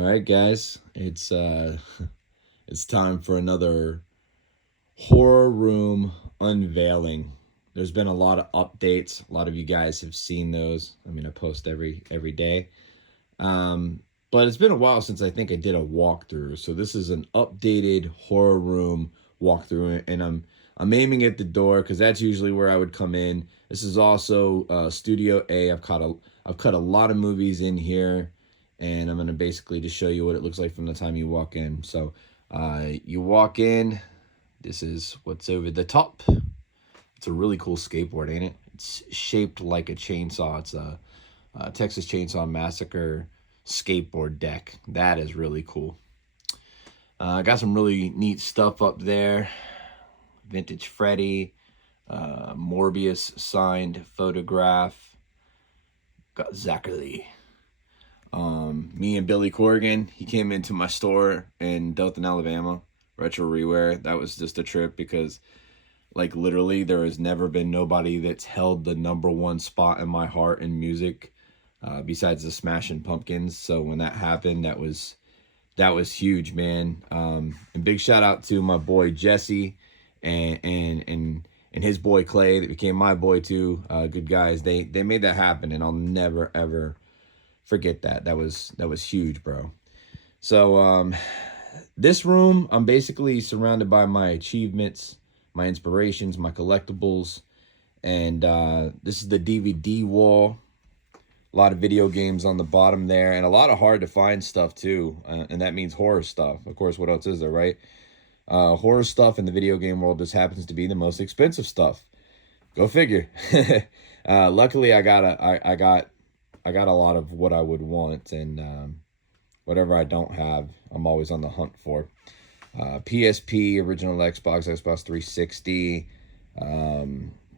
All right, guys. It's time for another horror room unveiling. There's been a lot of updates. A lot of you guys have seen those. I mean, I post every day. Um, but it's been a while since I think I did a walkthrough. So this is an updated horror room walkthrough, and I'm aiming at the door because that's usually where I would come in. This is also Studio A. I've cut a lot of movies in here, and I'm gonna basically just show you what it looks like from the time you walk in. So you walk in. This is what's over the top. It's a really cool skateboard, ain't it? It's shaped like a chainsaw. It's a Texas Chainsaw Massacre skateboard deck. That is really cool. Got some really neat stuff up there. Vintage Freddy, Morbius signed photograph. Got Zachary. Me and Billy Corrigan, he came into my store in Dothan, Alabama, Retro Reware. That was just a trip because, like, literally there has never been nobody that's held the #1 spot in my heart in music besides the Smashing Pumpkins. So when that happened, that was huge, man. And big shout out to my boy Jesse and his boy Clay that became my boy too. Good guys. They made that happen, and I'll never ever forget that. That was huge, bro. So this room, I'm basically surrounded by my achievements, my inspirations, my collectibles, and this is the DVD wall. A lot of video games on the bottom there, and a lot of hard to find stuff too, and that means horror stuff. Of course, what else is there, right? Horror stuff in the video game world just happens to be the most expensive stuff. Go figure. Luckily, I got a lot of what I would want, and whatever I don't have, I'm always on the hunt for. PSP, original Xbox 360,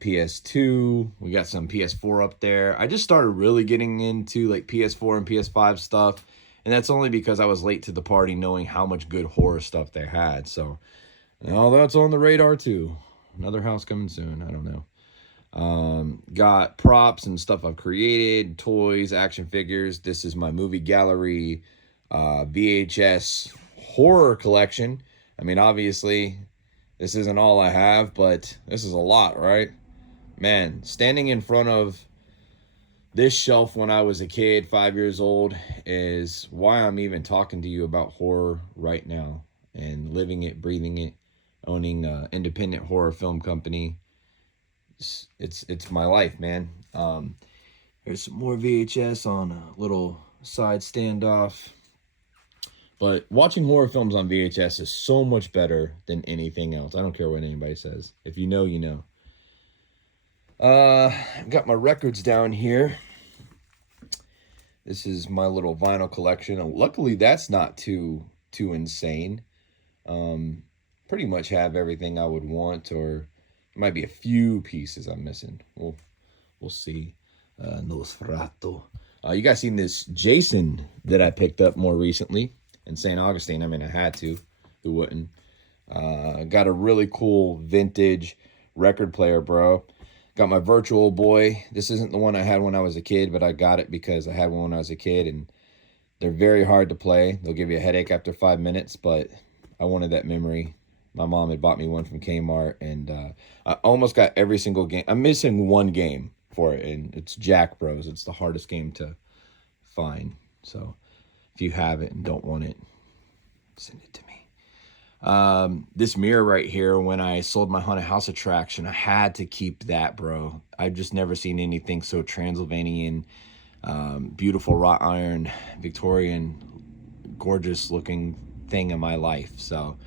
PS2. We got some PS4 up there. I just started really getting into like PS4 and PS5 stuff, and that's only because I was late to the party knowing how much good horror stuff they had. So now that's on the radar too. Another house coming soon. I don't know. Got props and stuff I've created, toys, action figures. This is my movie gallery, VHS horror collection. I mean, obviously, this isn't all I have, but this is a lot, right? Man, standing in front of this shelf when I was a kid, 5 years old, is why I'm even talking to you about horror right now and living it, breathing it, owning an independent horror film company. It's my life, man. There's some more VHS on a little side standoff. But watching horror films on VHS is so much better than anything else. I don't care what anybody says. If you know, you know. Got my records down here. This is my little vinyl collection. And luckily, that's not too insane. Pretty much have everything I would want, or there might be a few pieces I'm missing. We'll see. Nosferatu. You guys seen this Jason that I picked up more recently in St. Augustine? I mean, I had to. Who wouldn't? Got a really cool vintage record player, bro. Got my Virtual Boy. This isn't the one I had when I was a kid, but I got it because I had one when I was a kid, and they're very hard to play. They'll give you a headache after 5 minutes, but I wanted that memory. My mom had bought me one from Kmart, and I almost got every single game. I'm missing one game for it, and it's Jack Bros. It's the hardest game to find. So if you have it and don't want it, send it to me. This mirror right here, when I sold my haunted house attraction, I had to keep that, bro. I've just never seen anything so Transylvanian, beautiful wrought iron, Victorian, gorgeous looking thing in my life. So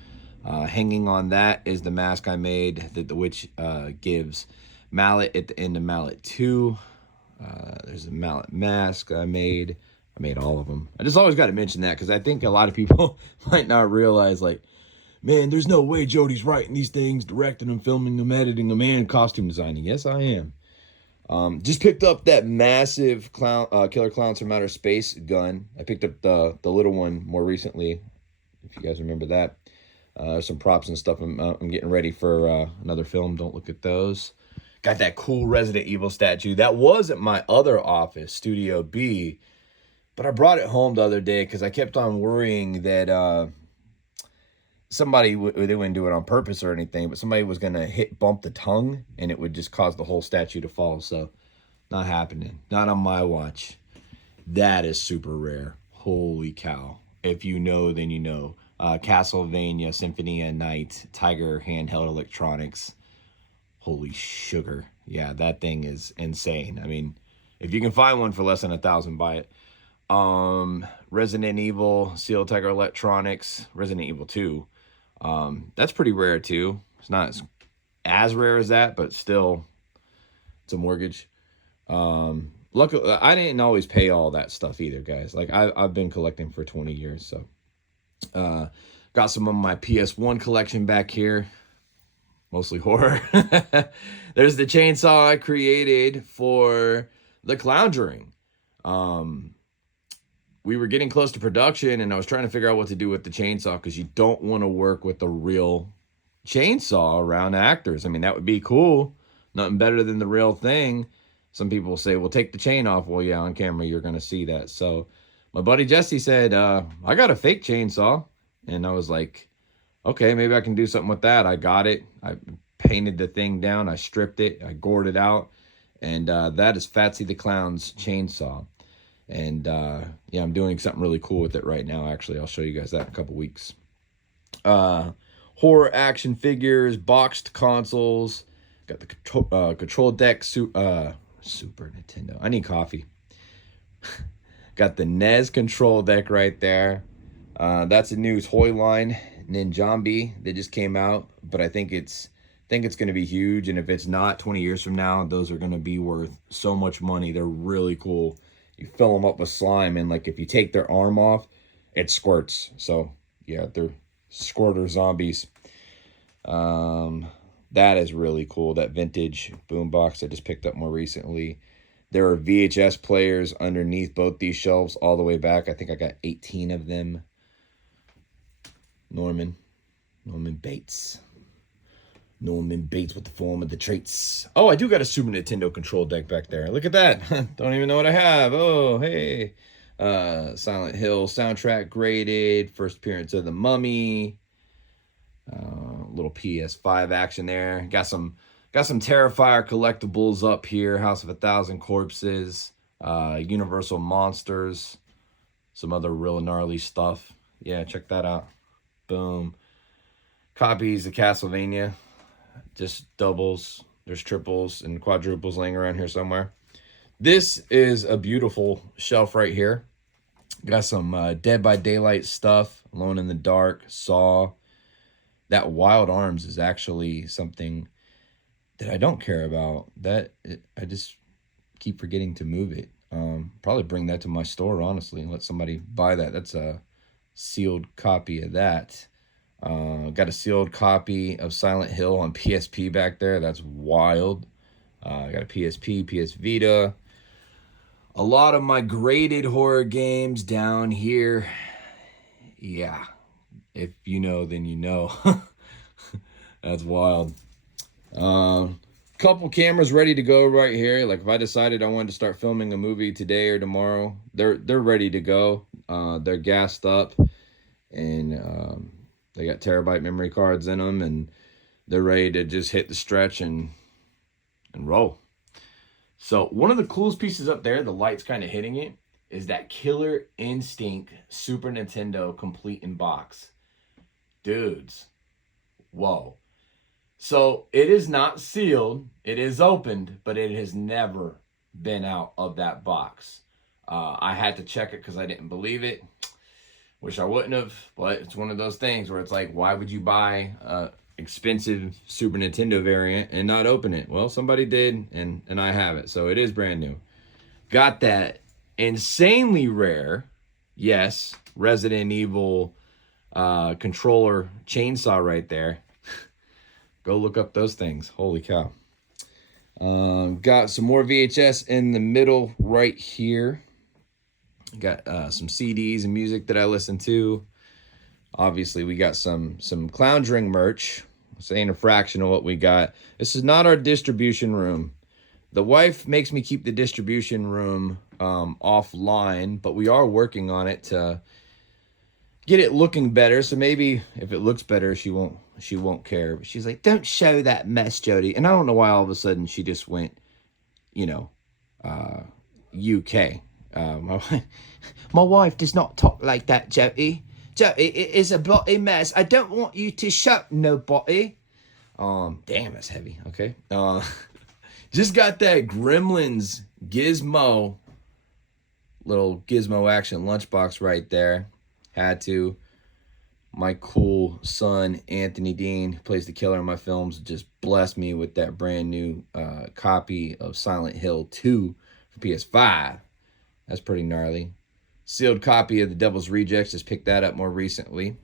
hanging on that is the mask I made that the witch gives Mallet at the end of Mallet 2. There's a Mallet mask I made. I made all of them. I just always got to mention that because I think a lot of people might not realize, like, man, there's no way Jody's writing these things, directing them, filming them, editing them, and costume designing. Yes, I am. Just picked up that massive Killer Clowns from Outer Space gun. I picked up the little one more recently, if you guys remember that. Some props and stuff. I'm getting ready for another film. Don't look at those. Got that cool Resident Evil statue. That was at my other office, Studio B. But I brought it home the other day because I kept on worrying that somebody, they wouldn't do it on purpose or anything, but somebody was going to bump the tongue and it would just cause the whole statue to fall. So not happening. Not on my watch. That is super rare. Holy cow. If you know, then you know. Castlevania Symphony at Night, Tiger handheld electronics. Holy sugar. Yeah, that thing is insane. I mean, if you can find one for less than $1,000, buy it. Resident Evil, Seal Tiger Electronics, Resident Evil 2. That's pretty rare too. It's not as rare as that, but still, it's a mortgage. Luckily, I didn't always pay all that stuff either, guys. Like I've been collecting for 20 years, so got some of my PS1 collection back here, mostly horror. There's the chainsaw I created for The Clownjuring. We were getting close to production, and I was trying to figure out what to do with the chainsaw because you don't want to work with a real chainsaw around actors. I mean, that would be cool. Nothing better than the real thing. Some people say, well, take the chain off. Well, yeah, on camera, you're going to see that. So my buddy Jesse said, I got a fake chainsaw. And I was like, okay, maybe I can do something with that. I got it. I painted the thing down. I stripped it. I gored it out. And that is Fatsy the Clown's chainsaw. And yeah, I'm doing something really cool with it right now. Actually, I'll show you guys that in a couple weeks. Horror action figures, boxed consoles. Got the control deck Super Nintendo. I need coffee. Got the NES control deck right there. That's a new toy line, Ninjambi. They just came out, but I think it's going to be huge. And if it's not, 20 years from now, those are going to be worth so much money. They're really cool. You fill them up with slime, and like if you take their arm off, it squirts. So yeah, they're squirter zombies. That is really cool. That vintage boombox I just picked up more recently. There are VHS players underneath both these shelves all the way back. I think I got 18 of them. Norman Bates. Norman Bates with the form of the traits. Oh, I do got a Super Nintendo control deck back there. Look at that. Don't even know what I have. Oh, hey. Silent Hill soundtrack graded. First appearance of the Mummy. Little PS5 action there. Got some Terrifier collectibles up here. House of 1,000 Corpses. Universal Monsters. Some other real gnarly stuff. Yeah, check that out. Boom. Copies of Castlevania. Just doubles. There's triples and quadruples laying around here somewhere. This is a beautiful shelf right here. Got some Dead by Daylight stuff. Alone in the Dark. Saw. That Wild Arms is actually something that I don't care about. I just keep forgetting to move it. Probably bring that to my store, honestly, and let somebody buy that. That's a sealed copy of that. Got a sealed copy of Silent Hill on PSP back there. That's wild. I got a PSP, PS Vita. A lot of my graded horror games down here. Yeah. If you know, then you know. That's wild. Couple cameras ready to go right here. Like if I decided I wanted to start filming a movie today or tomorrow, they're ready to go. They're gassed up, and they got terabyte memory cards in them, and they're ready to just hit the stretch and roll. So one of the coolest pieces up there, the light's kind of hitting it, is that Killer Instinct Super Nintendo complete in box. Dudes, whoa. So it is not sealed, it is opened, but it has never been out of that box. I had to check it because I didn't believe it. Wish I wouldn't have, but it's one of those things where it's like, why would you buy a expensive Super Nintendo variant and not open it? Well, somebody did, and I have it, so it is brand new. Got that insanely rare, yes, Resident Evil controller chainsaw right there. Go look up those things. Holy cow. Got some more VHS in the middle right here. Got some CDs and music that I listen to. Obviously, we got some Clownjuring merch. This ain't a fraction of what we got. This is not our distribution room. The wife makes me keep the distribution room offline, but we are working on it to get it looking better. So maybe if it looks better, she won't care. But she's like, "Don't show that mess, Jody." And I don't know why all of a sudden she just went, you know, UK. My wife does not talk like that, Jody. Jody, it is a bloody mess. I don't want you to show nobody. Damn, that's heavy. Okay. Just got that Gremlins Gizmo, little Gizmo action lunchbox right there. Had to. My cool son, Anthony Dean, who plays the killer in my films, just blessed me with that brand new copy of Silent Hill 2 for PS5. That's pretty gnarly. Sealed copy of The Devil's Rejects. Just picked that up more recently.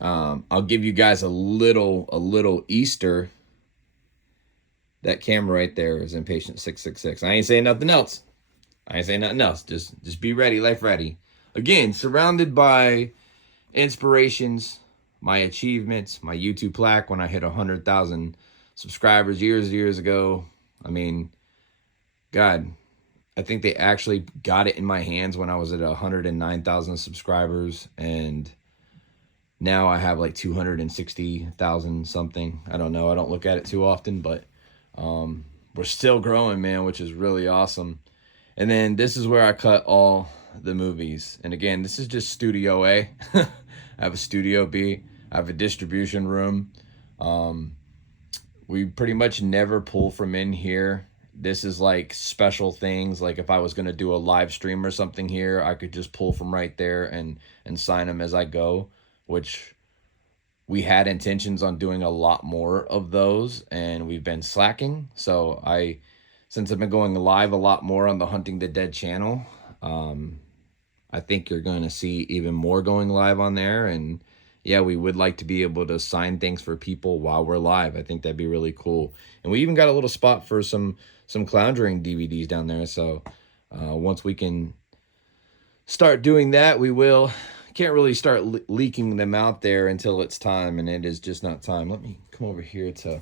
I'll give you guys a little Easter. That camera right there is Impatient 666. I ain't saying nothing else. Just be ready, life ready. Again, surrounded by inspirations, my achievements, my YouTube plaque when I hit 100,000 subscribers years ago. I mean, God, I think they actually got it in my hands when I was at 109,000 subscribers, and now I have like 260,000 something. I don't know. I don't look at it too often, but we're still growing, man, which is really awesome. And then this is where I cut all the movies. And again, this is just Studio A. I have a Studio B. I have a distribution room. We pretty much never pull from in here. This is like special things. Like if I was going to do a live stream or something here, I could just pull from right there and sign them as I go, which we had intentions on doing a lot more of those, and we've been slacking. So since I've been going live a lot more on the Hunting the Dead channel, I think you're going to see even more going live on there. And yeah, we would like to be able to sign things for people while we're live. I think that'd be really cool. And we even got a little spot for some Cloundering DVDs down there. So once we can start doing that, we will. Can't really start leaking them out there until it's time, and it is just not time. Let me come over here to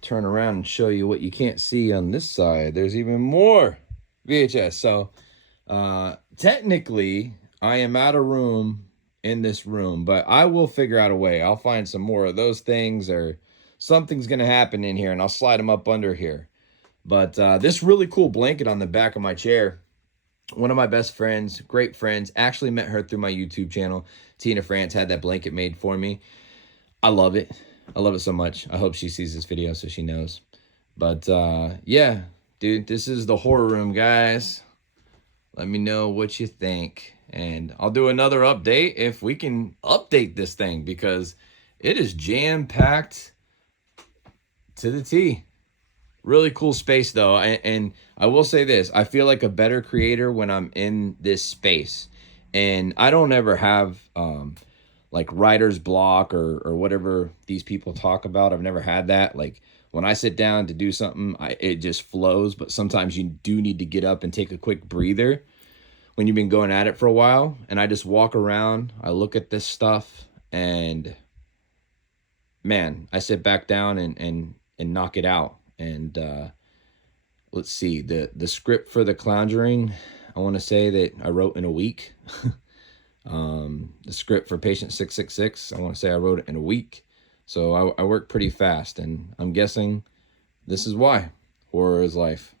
turn around and show you what you can't see on this side. There's even more VHS. So technically I am out of room in this room, but I will figure out a way. I'll find some more of those things, or something's gonna happen in here, and I'll slide them up under here. But this really cool blanket on the back of my chair, one of my best friends, great friends, actually met her through my YouTube channel. Tina France had that blanket made for me. I love it. I love it so much. I hope she sees this video so she knows. But yeah, dude, this is the horror room, guys. Let me know what you think. And I'll do another update if we can update this thing, because it is jam-packed to the T. Really cool space, though. And I will say this. I feel like a better creator when I'm in this space. And I don't ever have like writer's block or whatever these people talk about. I've never had that. Like when I sit down to do something, it just flows. But sometimes you do need to get up and take a quick breather when you've been going at it for a while. And I just walk around. I look at this stuff. And man, I sit back down and knock it out. And let's see, the script for The Conjuring, I want to say that I wrote in a week. The script for Patient 666, I want to say I wrote it in a week. So I work pretty fast, and I'm guessing this is why horror is life.